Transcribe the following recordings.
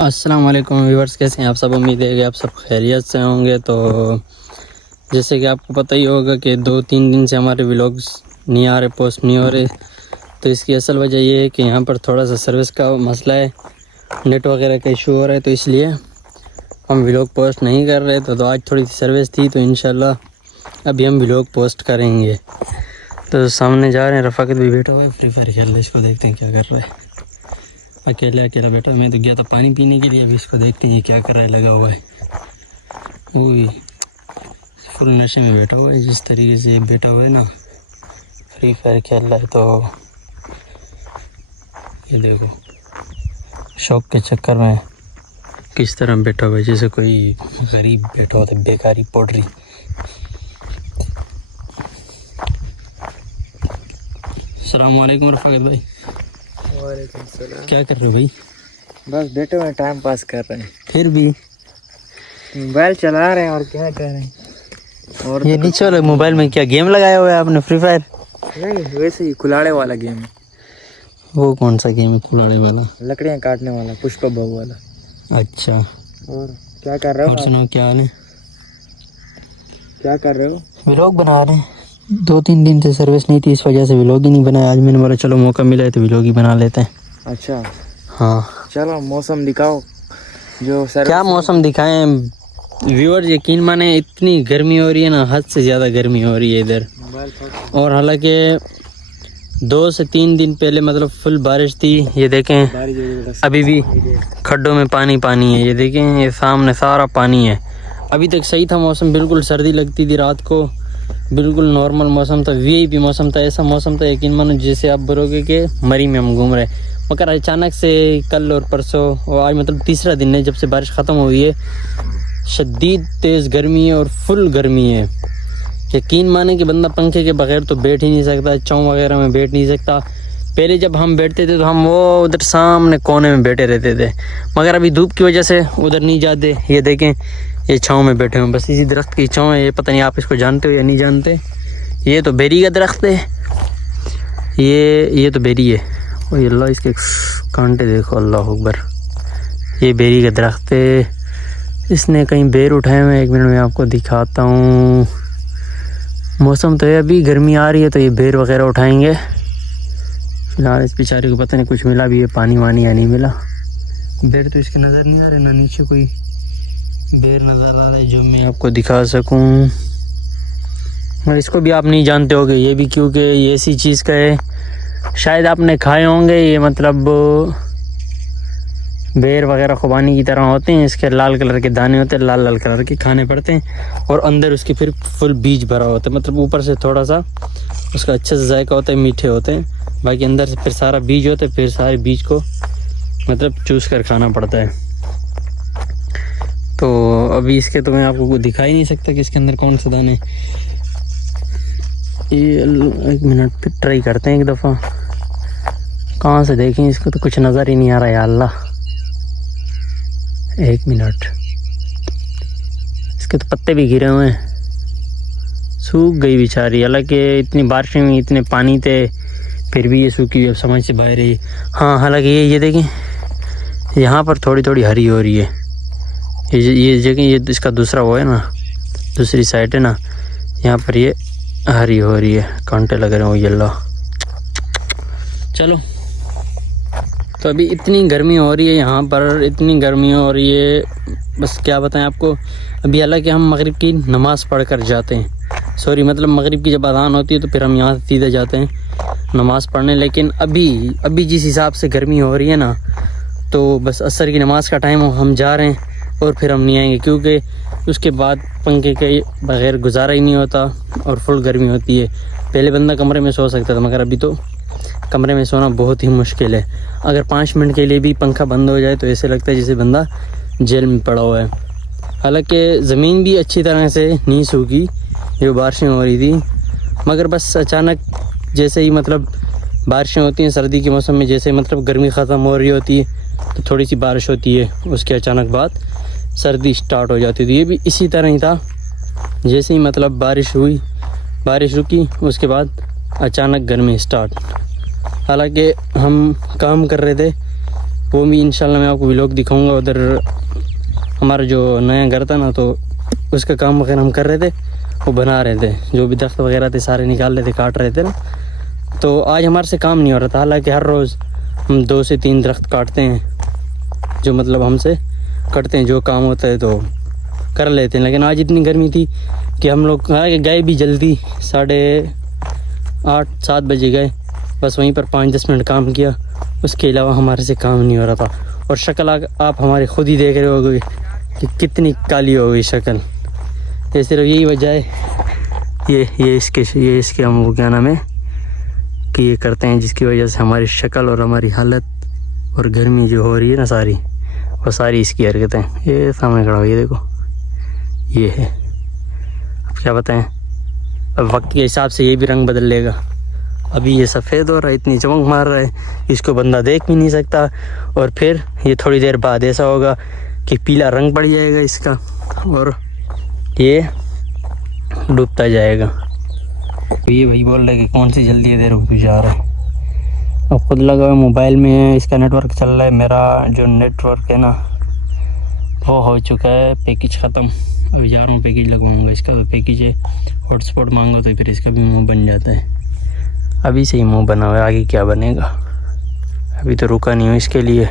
अस्सलाम वालेकुम व्यूअर्स, कैसे हैं आप सब। उम्मीद है कि आप सब खैरियत से होंगे। तो जैसे कि आपको पता ही होगा कि 2-3 दिन से हमारे व्लॉग्स नहीं आ रहे, पोस्ट नहीं हो रहे। तो इसकी असल वजह ये है कि यहाँ पर थोड़ा सा सर्विस का मसला है, नेट वगैरह का इशू हो रहा है। तो इसलिए हम व्लॉग पोस्ट नहीं कर रहे। तो आज थोड़ी सी सर्विस थी, तो इंशाल्लाह अभी हम व्लॉग पोस्ट करेंगे। तो सामने जा रहे हैं, रफ़ाकत भी बैठा हुआ है, फ्री फायर खेल रहा है। इसको देखते हैं क्या कर रहा है। अकेला अकेला बैठा। मैं तो गया था पानी पीने के लिए, अभी इसको देखते हैं ये क्या कर रहा है, लगा हुआ है। वो फुल नशे में बैठा हुआ है। जिस तरीके से बैठा हुआ है ना, फ्री फायर खेल रहा है। तो ये देखो, शौक के चक्कर में किस तरह बैठा हुआ है, जैसे कोई गरीब बैठा होता है, बेकारी पोटरी। अस्सलाम वालेकुम रफ़ाकत भाई। वालेकुम सलाम। क्या कर रहे हो भाई? बस बैठे हुए टाइम पास कर रहे हैं। फिर भी मोबाइल चला रहे हैं और क्या कर रहे हैं। और ये नीचे वाले मोबाइल में क्या गेम लगाया हुआ है आपने, फ्री फायर? नहीं, वैसे ही कुलाड़े वाला गेम है। वो कौन सा गेम है कुलाड़े वाला? लकड़ियाँ काटने वाला, पुष्पा बहु वाला। अच्छा, और क्या कर रहे हो? और सुनाओ, क्या हाल है? क्या कर रहे हो? व्लॉग बना रहे हैं। 2-3 दिन से सर्विस नहीं थी, इस वजह से व्लॉग ही नहीं बनाया। आज मैंने बोला चलो मौका मिला है तो व्लॉग ही बना लेते हैं। अच्छा, हाँ, चलो मौसम दिखाओ। जो सर क्या मौसम दिखाएं व्यूअर? यकीन माने इतनी गर्मी हो रही है ना, हद से ज़्यादा गर्मी हो रही है इधर। और हालांकि 2 से 3 दिन पहले मतलब फुल बारिश थी। ये देखें अभी भी खड्डों में पानी पानी है। ये देखें, ये सामने सारा पानी है। अभी तक सही था मौसम, बिल्कुल सर्दी लगती थी रात को, बिल्कुल नॉर्मल मौसम था, वीआईपी मौसम था। ऐसा मौसम था यकीन मानो जैसे आप बोलोगे कि मरी में हम घूम रहे। मगर अचानक से कल और परसों और आज मतलब तीसरा दिन है जब से बारिश ख़त्म हुई है, शदीद तेज़ गर्मी है और फुल गर्मी है। यकीन माने कि बंदा पंखे के बगैर तो बैठ ही नहीं सकता, छाँव वगैरह में बैठ नहीं सकता। पहले जब हम बैठते थे तो हम वो उधर सामने कोने में बैठे रहते थे, मगर अभी धूप की वजह से उधर नहीं जाते। ये देखें, ये छाँव में बैठे हुए, बस इसी दरख्त की छाँव है। ये पता नहीं आप इसको जानते हो या नहीं जानते। ये तो बेरी का दरख्त है, ये तो बेरी है। और अल्लाह, इसके कांटे देखो, अल्लाह अकबर। ये बेरी का दरख्त है, इसने कहीं बेर उठाए हुए हैं। 1 मिनट में आपको दिखाता हूँ। मौसम तो है, अभी गर्मी आ रही है तो ये बेर वगैरह उठाएंगे। फिलहाल इस बेचारे को पता नहीं कुछ मिला भी है, पानी वानी या नहीं मिला। बेर तो इसके नज़र नहीं आ रहे, ना नीचे कोई बेर नज़र आ रहा है जो मैं आपको दिखा सकूं। और इसको भी आप नहीं जानते होगे, ये भी क्योंकि ये ऐसी चीज़ का है, शायद आपने खाए होंगे। ये मतलब बेर वगैरह खुबानी की तरह होते हैं। इसके लाल कलर के दाने होते हैं, लाल लाल कलर के खाने पड़ते हैं। और अंदर उसके फिर फुल बीज भरा होता है, मतलब ऊपर से थोड़ा सा उसका अच्छा सा जायका होता है, मीठे होते हैं, बाकी अंदर से फिर सारा बीज होता है। फिर सारे बीज को मतलब चूस कर खाना पड़ता है। तो अभी इसके तो मैं आपको दिखा ही नहीं सकता कि इसके अंदर कौन सा दाने। ये 1 मिनट फिर ट्राई करते हैं एक दफ़ा, कहाँ से देखें इसको, तो कुछ नज़र ही नहीं आ रहा है। या अल्लाह, 1 मिनट। इसके तो पत्ते भी गिरे हुए हैं, सूख गई बेचारी। हालांकि इतनी बारिशें हुई, इतने पानी थे, फिर भी ये सूखी अब समझ से बाहर है। हाँ, हालांकि ये देखें, यहाँ पर थोड़ी थोड़ी हरी हो रही है। ये जगह, ये इसका दूसरा वो है ना, दूसरी साइड है ना, यहाँ पर ये हरी हो रही है, कांटे लग रहे हैं। वो येलो। चलो, तो अभी इतनी गर्मी हो रही है यहाँ पर, इतनी गर्मी हो रही है, बस क्या बताएं आपको। अभी हालांकि हम मगरिब की नमाज़ पढ़ कर जाते हैं, सॉरी मतलब मगरिब की जब अज़ान होती है तो फिर हम यहाँ से सीधे जाते हैं नमाज़ पढ़ने। लेकिन अभी जिस हिसाब से गर्मी हो रही है ना, तो बस असर की नमाज़ का टाइम हो, हम जा रहे हैं और फिर हम नहीं आएंगे, क्योंकि उसके बाद पंखे के बगैर गुजारा ही नहीं होता और फुल गर्मी होती है। पहले बंदा कमरे में सो सकता था, मगर अभी तो कमरे में सोना बहुत ही मुश्किल है। अगर 5 मिनट के लिए भी पंखा बंद हो जाए तो ऐसे लगता है जैसे बंदा जेल में पड़ा हुआ है। हालांकि ज़मीन भी अच्छी तरह से नहीं सूखी, जो बारिशें हो रही थी, मगर बस अचानक जैसे ही मतलब बारिशें होती हैं सर्दी के मौसम में, जैसे मतलब गर्मी ख़त्म हो रही होती है तो थोड़ी सी बारिश होती है, उसके अचानक बाद सर्दी स्टार्ट हो जाती थी। ये भी इसी तरह ही था, जैसे ही मतलब बारिश रुकी उसके बाद अचानक गर्मी स्टार्ट। हालांकि हम काम कर रहे थे वो भी इंशाल्लाह मैं आपको व्लॉग दिखाऊंगा। उधर हमारा जो नया घर था ना, तो उसका काम वगैरह हम कर रहे थे, वो बना रहे थे, जो भी दख्त वगैरह थे सारे निकाल रहे थे, काट रहे थे ना। तो आज हमारे से काम नहीं हो रहा था, हालांकि हर रोज़ हम 2 से 3 दरख्त काटते हैं, जो मतलब हमसे कटते हैं, जो काम होता है तो कर लेते हैं। लेकिन आज इतनी गर्मी थी कि हम लोग गए भी जल्दी, 8:30-7 बजे गए, बस वहीं पर 5-10 मिनट काम किया, उसके अलावा हमारे से काम नहीं हो रहा था। और शक्ल आप हमारे खुद ही देख रहे होगे कि कितनी काली हो गई शक्ल। ये सिर्फ यही वजह है, ये इसके हम वो क्या नाम है कि ये करते हैं, जिसकी वजह से हमारी शक्ल और हमारी हालत और गर्मी जो हो रही है ना सारी, वो सारी इसकी हरकतें। ये सामने खड़ा हो, ये देखो, ये है। अब क्या बताएं, अब वक्त के हिसाब से ये भी रंग बदल लेगा। अभी ये सफ़ेद हो रहा है, इतनी चमक मार रहा है, इसको बंदा देख भी नहीं सकता। और फिर ये थोड़ी देर बाद ऐसा होगा कि पीला रंग पड़ जाएगा इसका, और ये डूबता जाएगा। ये भाई बोल रहे कि कौन सी जल्दी देर रुक जा रहा है। अब खुद लगा हुआ मोबाइल में, इसका नेटवर्क चल रहा है, मेरा जो नेटवर्क है ना वो हो चुका है, पैकेज ख़त्म। अभी जा रहा हूँ पैकेज लगवाऊँगा, इसका तो पैकेज है, हॉटस्पॉट मांगो तो फिर इसका भी मुँह बन जाता है। अभी से ही मुँह बना हुआ है, आगे क्या बनेगा, अभी तो रुका नहीं हूँ इसके लिए।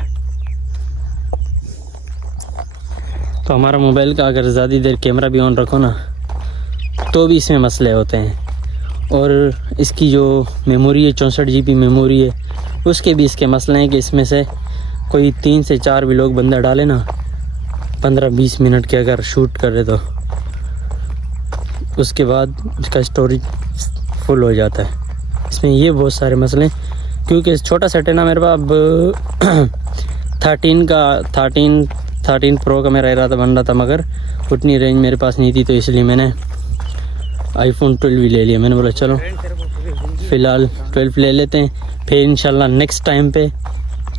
तो हमारा मोबाइल का अगर ज़्यादा देर कैमरा भी ऑन रखो ना, तो भी इसमें मसले होते हैं। और इसकी जो मेमोरी है, 64 GB मेमोरी है, उसके भी इसके मसले हैं कि इसमें से कोई 3 से 4 भी लोग बंदा डाले ना, 15-20 मिनट के अगर शूट करे तो उसके बाद इसका स्टोरेज फुल हो जाता है। इसमें ये बहुत सारे मसले हैं, क्योंकि छोटा सेट है ना मेरे पास। अब 13 प्रो का मेरा इरादा बन रहा था, मगर उतनी रेंज मेरे पास नहीं थी, तो इसलिए मैंने iPhone 12 भी ले लिया। मैंने बोला चलो फ़िलहाल 12 ले लेते हैं, फिर इंशाल्लाह नेक्स्ट टाइम पे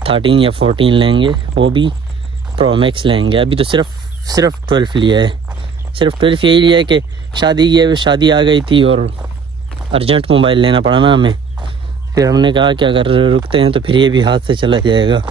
13 या 14 लेंगे, वो भी प्रो मैक्स लेंगे। अभी तो सिर्फ 12 लिया है, सिर्फ 12 यही लिया है कि शादी आ गई थी और अर्जेंट मोबाइल लेना पड़ा ना हमें। फिर हमने कहा कि अगर रुकते हैं तो फिर ये भी हाथ से चला जाएगा।